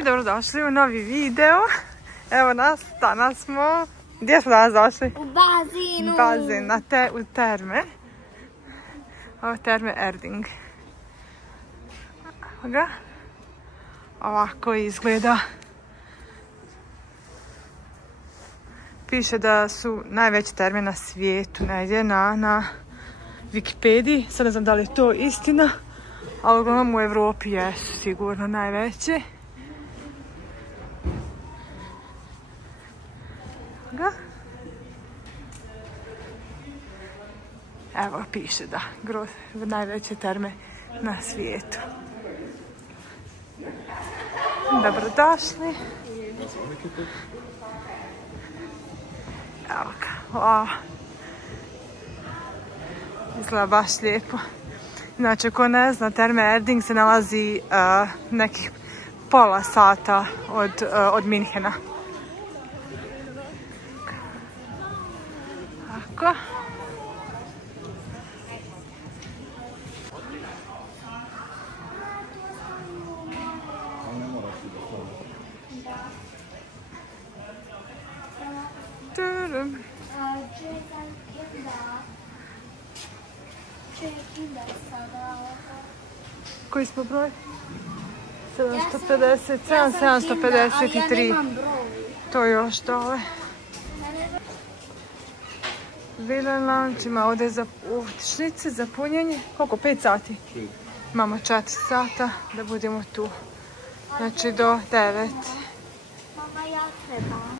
I dobrodošli u novi video. Evo nas, danas smo... Gdje smo danas došli? U bazinu. Bazin, u terme. Ovo je terme Erding. Ovako izgleda. Piše da su najveće terme na svijetu, negdje na Wikipediji. Sad ne znam da li je to istina, ali uglavnom u Evropi jesu sigurno najveće. Evo piše da najveće terme na svijetu. Dobrodošli. Evo ga, wow. Izgleda baš lijepo. Znači, ko ne zna, terme Erding se nalazi nekih pola sata od Minhena. Tako. Koji smo broj? 757, 753. To je još dole. Villain Lounge ima ovdje za šnice, za punjenje. Koliko? 5 sati? Imamo 4 sata da budemo tu. Znači do 9. Mama, ja trebam.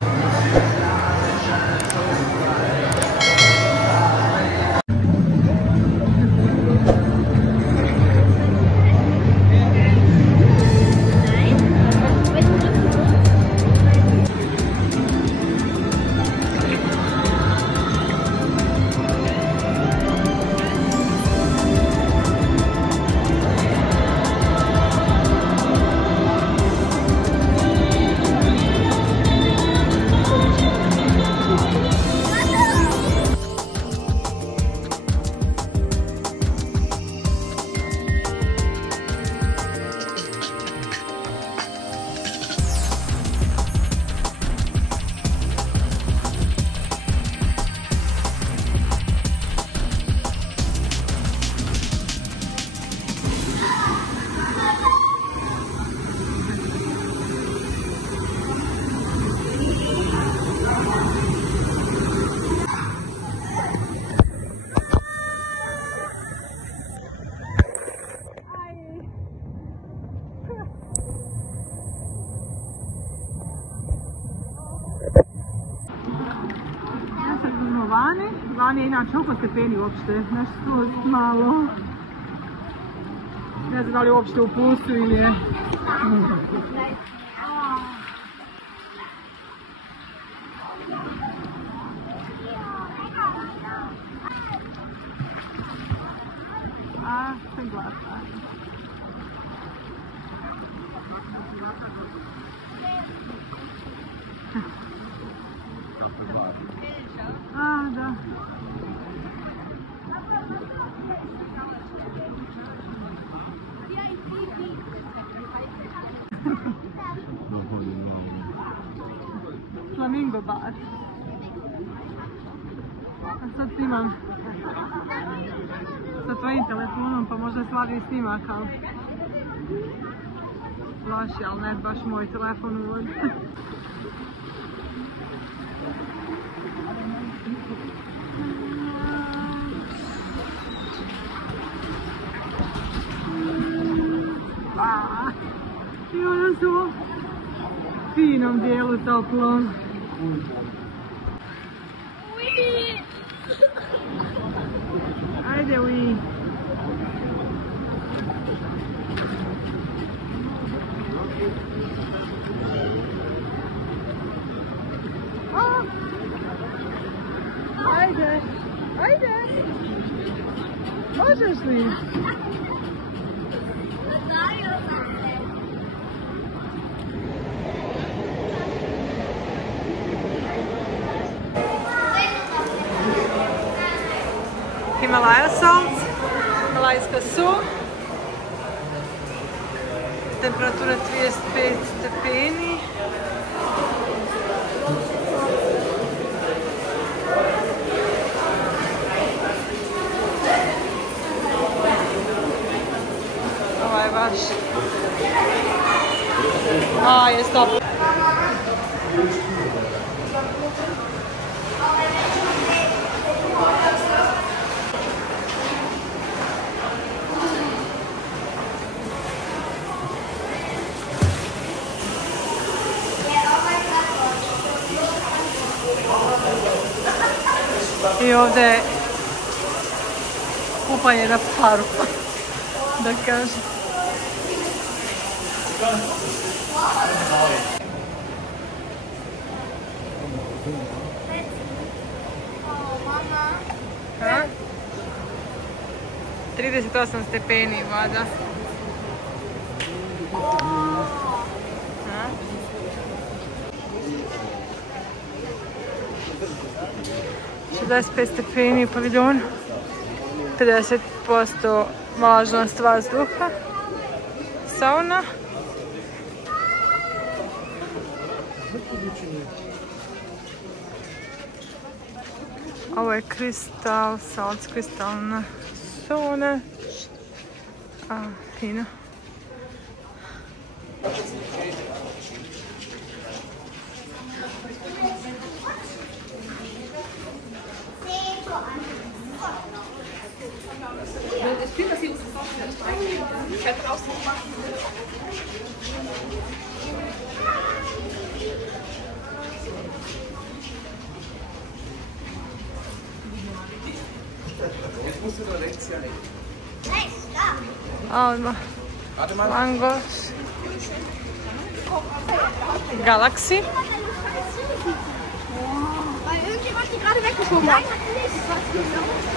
Vani je inače oko stepeni uopšte, nešto malo. Ne znam da li je uopšte u plusu ili je. A, se glasa. A, da. Flamingo bar. A sad snimam sa tvojim telefonom, pa možda slabi snimak, ali loši, ali ne baš moj telefon uvijek. I onda su u finom dijelu toplom. Ajde, Ui. Ajde, ajde. Možeš li? Himalaya salt, himalajska sol. temperatura 35 stepeni. Ovaj vaš. Je stop. I ovdje je kupanje na paru, da kažem. Ha? 38 stepeni voda. Ha? 65 stepeni u paviljonu, 50% vlažnost vazduha, sauna. Ovo je kristal, salc kristalna sauna. Fino. Es fühlt, dass sie uns das auch nicht streichen. Ich hätte auch so machen. Jetzt musst du nur rechts hier nicht. Odmah. Langos. Galaxy. Weil irgendjemand die gerade weggeschoben hat. Nein, hat nicht.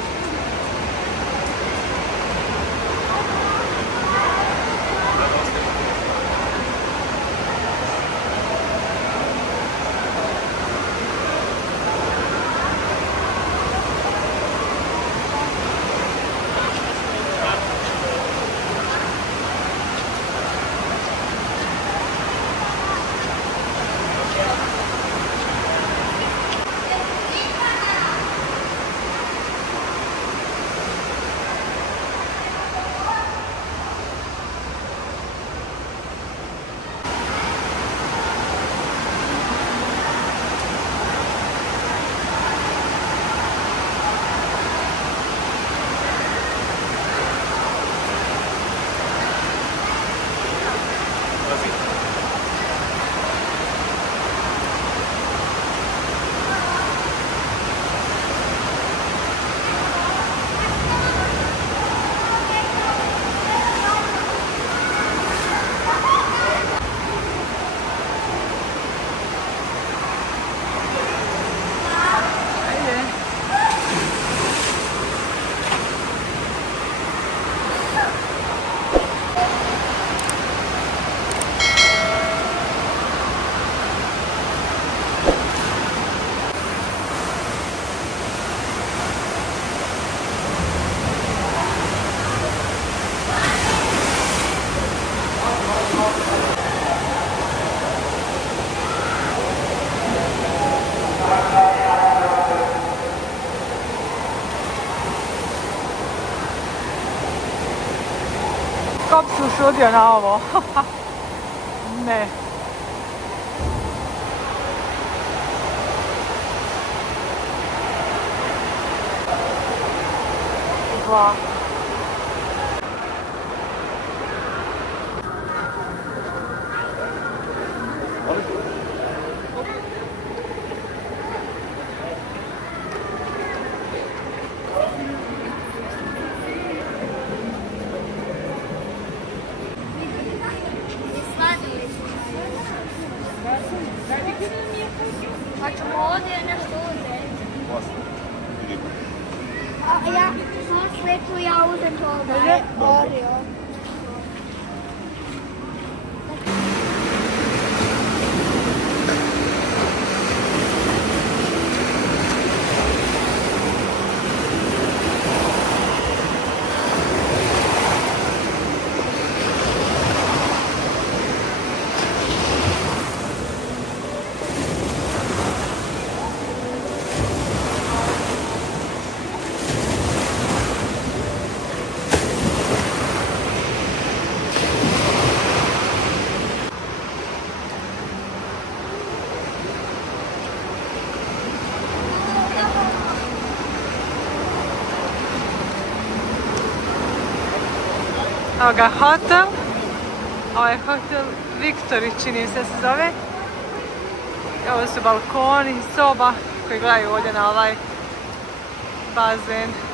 Kop se usudio na ovo. Ne. Dva. Hoćemo ovdje nešto uzeti. Ja, sve tu ja uzem to da je Oreo. Evo ga hotel. Ovo je hotel Viktori, čini se zove. Ovo su balkoni, soba koji gledaju ovdje na ovaj bazen.